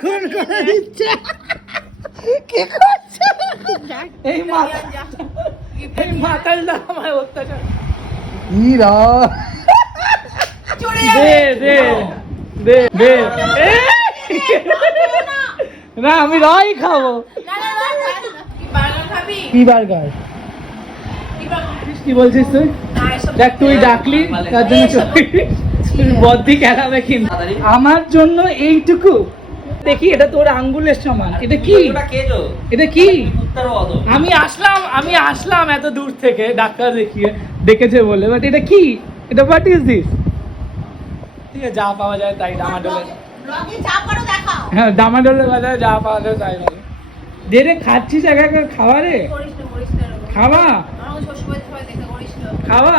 খুন করে দিচ্ছে কে করছে? এই মাথা এই আমার অত্যাচার। ইরা দে দে দে দে। না আমি রাই খাব। কি বার্গার? কি বলছিস তুই? দেখ তুই ডাকলি তার জন্য বদ্দি খেলাবে কিন্তু আমার জন্য এইটুকু। দেখি এটা তোর আঙ্গুলের সমান। এটা কি? এটা কি আমি আসলাম আমি আসলাম এত দূর থেকে ডাক্তার দেখিয়ে দেখেছে বলে। বাট এটা কি? এটা হোয়াট ইজ দিস ঠিক আছে যা পাওয়া যায় তাই ডামাডোলে হ্যাঁ ডামাডোলে বাজারে যা পাওয়া যায় তাই লাগে দে রে খাচ্ছিস একা একা খাওয়া রে। খাওয়া। খাওয়া।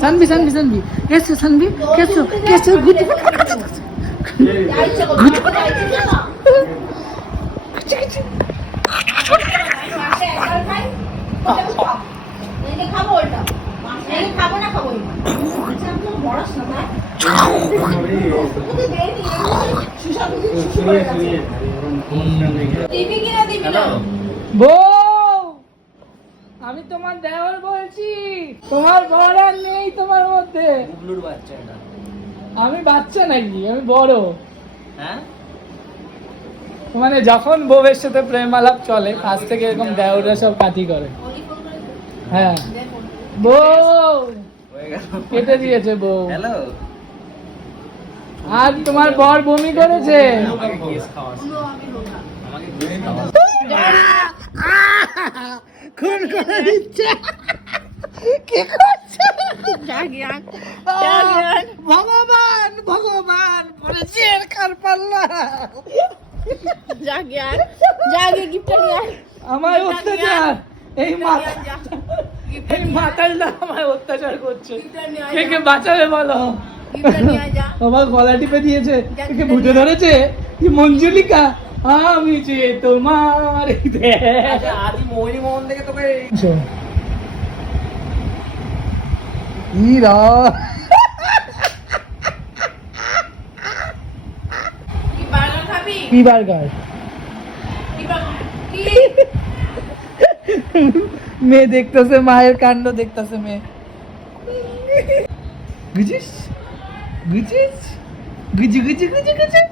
산비 산비 산비 개수 산비 개수 개수 굿 굿. 그치 그치. 뭐? আমি তোমার দেওয়ার বলছি। তোমার বড় আর নেই তোমার মধ্যে। বাচ্চা এটা। আমি বাচ্চা নাকি আমি বড়। হ্যাঁ? মানে যখন বউয়ের সাথে প্রেম আলাপ চলে কাছ থেকে এরকম দেওরা সব কাটি করে। হ্যাঁ। বউ! কেটে দিয়েছে বউ। হ্যালো? আর তোমার বর বমি করেছে? খুন করে দিচ্ছে কে করছে? ভগবান ভগবান বলেছে এর কার পাল্লা জাগে আর জাগে গিফটটা আমার অত্যাচার। এই মাথা এই মাতালটা আমার অত্যাচার করছে। কে কে বাঁচাবে বলো? আমার গলা টিপে দিয়েছে। কে বুঝে ধরেছে কি মঞ্জুলিকা আমি যে তোমার। আচ্ছা আদি মোহিনী মোহন থেকে তোকে ইরা। কি বার্গার? মেয়ে দেখতেছে মায়ের কাণ্ড দেখতেছে মেয়ে। বুঝিস? বুঝিস? গুজি গুজি গুজি গুজি।